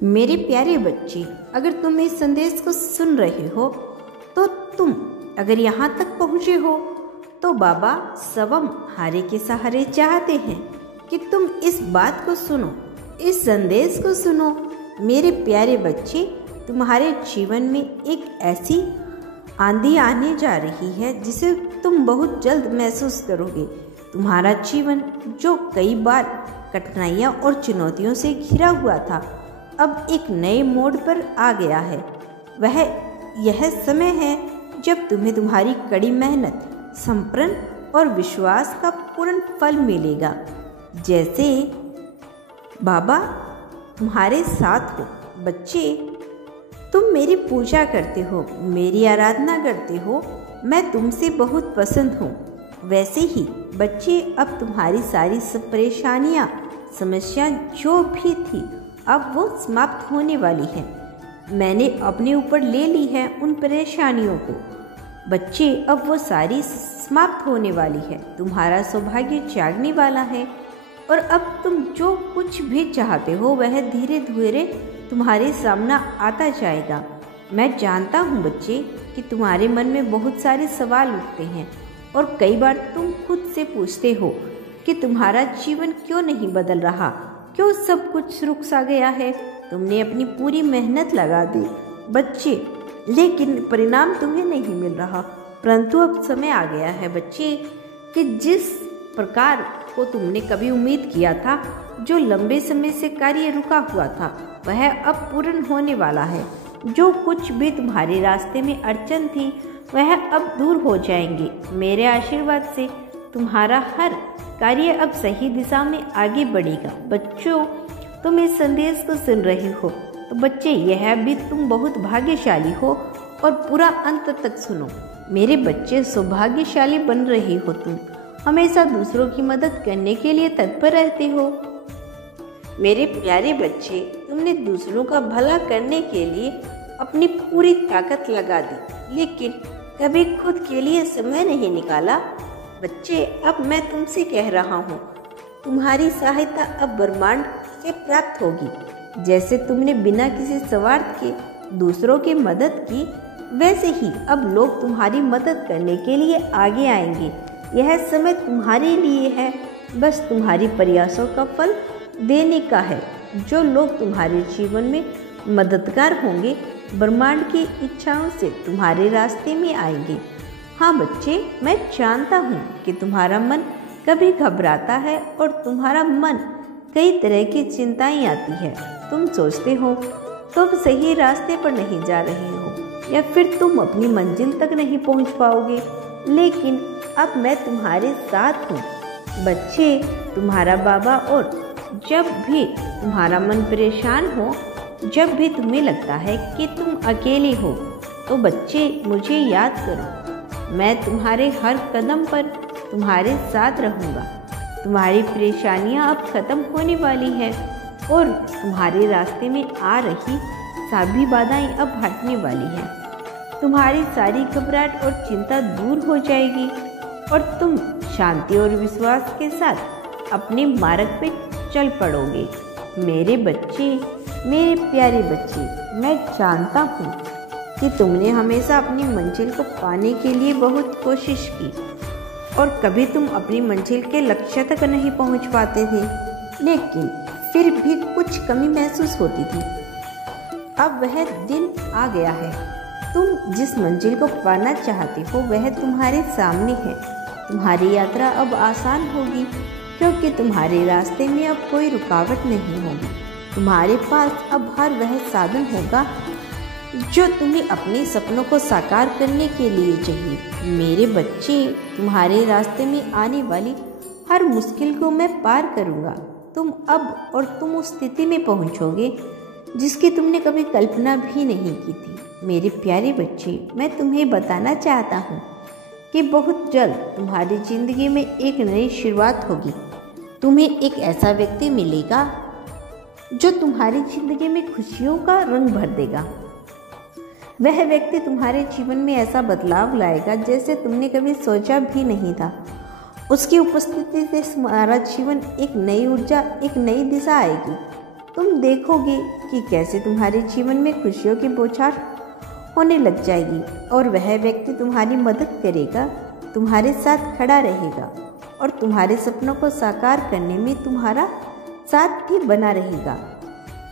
मेरे प्यारे बच्चे, अगर तुम इस संदेश को सुन रहे हो तो तुम अगर यहाँ तक पहुँचे हो तो बाबा स्वयं हारे के सहारे चाहते हैं कि तुम इस बात को सुनो, इस संदेश को सुनो। मेरे प्यारे बच्चे, तुम्हारे जीवन में एक ऐसी आंधी आने जा रही है जिसे तुम बहुत जल्द महसूस करोगे। तुम्हारा जीवन जो कई बार कठिनाइयाँ और चुनौतियों से घिरा हुआ था, अब एक नए मोड़ पर आ गया है। वह यह समय है जब तुम्हें तुम्हारी कड़ी मेहनत, समर्पण और विश्वास का पूर्ण फल मिलेगा। जैसे बाबा तुम्हारे साथ हो। बच्चे, तुम मेरी पूजा करते हो, मेरी आराधना करते हो, मैं तुमसे बहुत पसंद हूँ। वैसे ही बच्चे, अब तुम्हारी सारी सब परेशानियाँ, समस्या जो भी थी, अब वो समाप्त होने वाली है। मैंने अपने ऊपर ले ली है उन परेशानियों को। बच्चे, अब वो सारी समाप्त होने वाली है। तुम्हारा सौभाग्य जागने वाला है और अब तुम जो कुछ भी चाहते हो वह धीरे धीरे तुम्हारे सामने आता जाएगा। मैं जानता हूँ बच्चे कि तुम्हारे मन में बहुत सारे सवाल उठते हैं और कई बार तुम खुद से पूछते हो कि तुम्हारा जीवन क्यों नहीं बदल रहा, क्यों सब कुछ रुक सा गया है। तुमने अपनी पूरी मेहनत लगा दी बच्चे, लेकिन परिणाम तुम्हें नहीं मिल रहा। परंतु अब समय आ गया है बच्चे कि जिस प्रकार को तुमने कभी उम्मीद किया था, जो लंबे समय से कार्य रुका हुआ था, वह अब पूर्ण होने वाला है। जो कुछ भी तुम्हारे रास्ते में अड़चन थी, वह अब दूर हो जाएंगे। मेरे आशीर्वाद से तुम्हारा हर कार्य अब सही दिशा में आगे बढ़ेगा। बच्चों, तुम इस संदेश को सुन रहे हो तो बच्चे, यह भी तुम बहुत भाग्यशाली हो और पूरा अंत तक सुनो। मेरे बच्चे, सौभाग्यशाली बन रहे हो तुम। हमेशा दूसरों की मदद करने के लिए तत्पर रहते हो। मेरे प्यारे बच्चे, तुमने दूसरों का भला करने के लिए अपनी पूरी ताकत लगा दी, लेकिन कभी खुद के लिए समय नहीं निकाला। बच्चे, अब मैं तुमसे कह रहा हूँ, तुम्हारी सहायता अब ब्रह्मांड से प्राप्त होगी। जैसे तुमने बिना किसी स्वार्थ के दूसरों की मदद की, वैसे ही अब लोग तुम्हारी मदद करने के लिए आगे आएंगे। यह समय तुम्हारे लिए है, बस तुम्हारी प्रयासों का फल देने का है। जो लोग तुम्हारे जीवन में मददगार होंगे, ब्रह्मांड की इच्छाओं से तुम्हारे रास्ते में आएंगे। हाँ बच्चे, मैं जानता हूँ कि तुम्हारा मन कभी घबराता है और तुम्हारा मन कई तरह की चिंताएं आती है। तुम सोचते हो तुम सही रास्ते पर नहीं जा रहे हो या फिर तुम अपनी मंजिल तक नहीं पहुँच पाओगे, लेकिन अब मैं तुम्हारे साथ हूँ बच्चे, तुम्हारा बाबा। और जब भी तुम्हारा मन परेशान हो, जब भी तुम्हें लगता है कि तुम अकेले हो, तो बच्चे मुझे याद करो। मैं तुम्हारे हर कदम पर तुम्हारे साथ रहूँगा। तुम्हारी परेशानियाँ अब खत्म होने वाली है और तुम्हारे रास्ते में आ रही सभी बाधाएं अब हटने वाली हैं। तुम्हारी सारी घबराहट और चिंता दूर हो जाएगी और तुम शांति और विश्वास के साथ अपने मार्ग पे चल पड़ोगे। मेरे बच्चे, मेरे प्यारे बच्चे, मैं जानता हूँ कि तुमने हमेशा अपनी मंजिल को पाने के लिए बहुत कोशिश की और कभी तुम अपनी मंजिल के लक्ष्य तक नहीं पहुँच पाते थे, लेकिन फिर भी कुछ कमी महसूस होती थी। अब वह दिन आ गया है। तुम जिस मंजिल को पाना चाहते हो वह तुम्हारे सामने है। तुम्हारी यात्रा अब आसान होगी क्योंकि तुम्हारे रास्ते में अब कोई रुकावट नहीं होगी। तुम्हारे पास अब हर वह साधन होगा जो तुम्हें अपने सपनों को साकार करने के लिए चाहिए। मेरे बच्चे, तुम्हारे रास्ते में आने वाली हर मुश्किल को मैं पार करूँगा। तुम अब और तुम उस स्थिति में पहुँचोगे जिसकी तुमने कभी कल्पना भी नहीं की थी। मेरे प्यारे बच्चे, मैं तुम्हें बताना चाहता हूँ कि बहुत जल्द तुम्हारी ज़िंदगी में एक नई शुरुआत होगी। तुम्हें एक ऐसा व्यक्ति मिलेगा जो तुम्हारी ज़िंदगी में खुशियों का रंग भर देगा। वह व्यक्ति तुम्हारे जीवन में ऐसा बदलाव लाएगा जैसे तुमने कभी सोचा भी नहीं था। उसकी उपस्थिति से तुम्हारा जीवन एक नई ऊर्जा, एक नई दिशा आएगी। तुम देखोगे कि कैसे तुम्हारे जीवन में खुशियों की बौछार होने लग जाएगी और वह व्यक्ति तुम्हारी मदद करेगा, तुम्हारे साथ खड़ा रहेगा और तुम्हारे सपनों को साकार करने में तुम्हारा साथ भी बना रहेगा।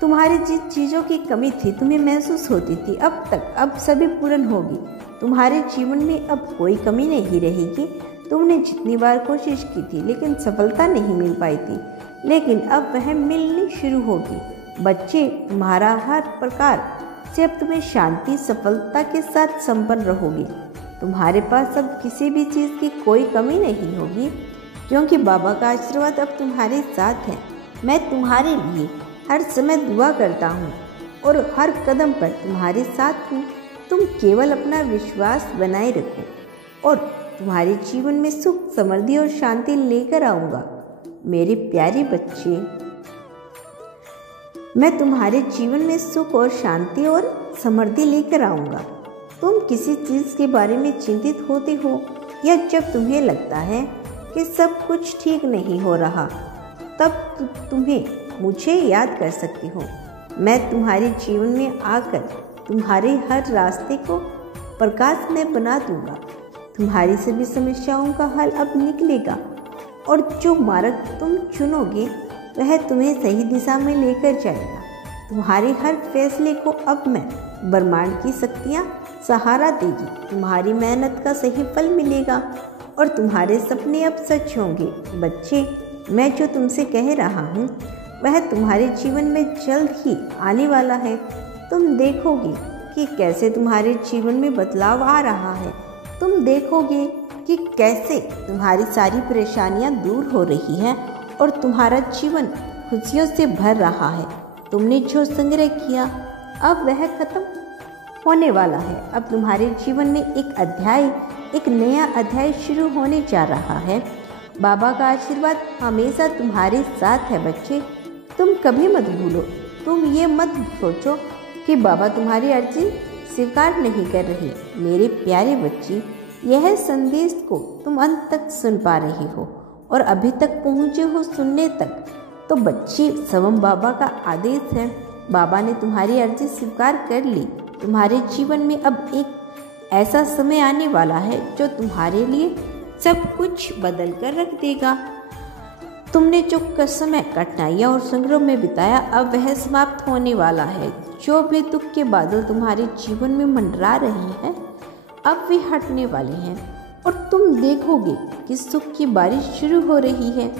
तुम्हारी जिन चीज़ों की कमी थी, तुम्हें महसूस होती थी अब सभी पूर्ण होगी। तुम्हारे जीवन में अब कोई कमी नहीं रहेगी। तुमने जितनी बार कोशिश की थी लेकिन सफलता नहीं मिल पाई थी, लेकिन अब वह मिलनी शुरू होगी। बच्चे, तुम्हारा हर प्रकार से अब तुम्हें शांति सफलता के साथ संपन्न रहोगी। तुम्हारे पास अब किसी भी चीज़ की कोई कमी नहीं होगी, क्योंकि बाबा का आशीर्वाद अब तुम्हारे साथ है। मैं तुम्हारे लिए हर समय दुआ करता हूँ और हर कदम पर तुम्हारे साथ हूँ। तुम केवल अपना विश्वास बनाए रखो और तुम्हारे जीवन में सुख, समृद्धि और शांति लेकर आऊँगा। मेरे प्यारे बच्चे, मैं तुम्हारे जीवन में सुख और शांति और समृद्धि लेकर आऊँगा। तुम किसी चीज़ के बारे में चिंतित होते हो या जब तुम्हें लगता है कि सब कुछ ठीक नहीं हो रहा, तब तुम्हें मुझे याद कर सकती हो। मैं तुम्हारे जीवन में आकर तुम्हारे हर रास्ते को प्रकाशमय बना दूंगा। तुम्हारी सभी समस्याओं का हल अब निकलेगा और जो मार्ग तुम चुनोगे वह तुम्हें सही दिशा में लेकर जाएगा। तुम्हारे हर फैसले को अब मैं ब्रह्मांड की शक्तियाँ सहारा देगी। तुम्हारी मेहनत का सही फल मिलेगा और तुम्हारे सपने अब सच होंगे। बच्चे, मैं जो तुमसे कह रहा हूँ वह तुम्हारे जीवन में जल्द ही आने वाला है। तुम देखोगे कि कैसे तुम्हारे जीवन में बदलाव आ रहा है। तुम देखोगे कि कैसे तुम्हारी सारी परेशानियां दूर हो रही हैं और तुम्हारा जीवन खुशियों से भर रहा है। तुमने जो संग्रह किया अब वह खत्म होने वाला है। अब तुम्हारे जीवन में एक नया अध्याय शुरू होने जा रहा है। बाबा का आशीर्वाद हमेशा तुम्हारे साथ है। बच्चे, तुम कभी मत भूलो, तुम ये मत सोचो कि बाबा तुम्हारी अर्जी स्वीकार नहीं कर रहे। मेरे प्यारे बच्चे, यह संदेश को तुम अंत तक सुन पा रहे हो और अभी तक पहुँचे हो सुनने तक। तो बच्चे, स्वयं बाबा का आदेश है। बाबा ने तुम्हारी अर्जी स्वीकार कर ली। तुम्हारे जीवन में अब एक ऐसा समय आने वाला है जो तुम्हारे लिए सब कुछ बदल कर रख देगा। तुमने जो समय कठिनाइयाँ और संग्रह में बिताया अब वह समाप्त होने वाला है। जो भी दुख के बादल तुम्हारे जीवन में मंडरा रहे हैं अब वे हटने वाले हैं और तुम देखोगे कि सुख की बारिश शुरू हो रही है।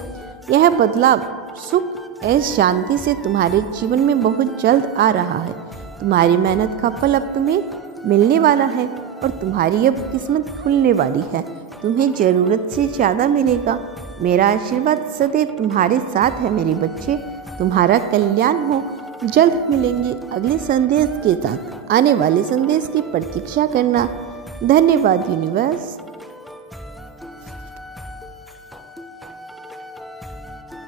यह बदलाव, सुख और शांति से तुम्हारे जीवन में बहुत जल्द आ रहा है। तुम्हारी मेहनत का फल अब तुम्हें मिलने वाला है और तुम्हारी अब किस्मत खुलने वाली है। तुम्हें ज़रूरत से ज़्यादा मिलेगा। मेरा आशीर्वाद सदैव तुम्हारे साथ है मेरे बच्चे। तुम्हारा कल्याण हो। जल्द मिलेंगे अगले संदेश के साथ। आने वाले संदेश की प्रतीक्षा करना। धन्यवाद यूनिवर्स।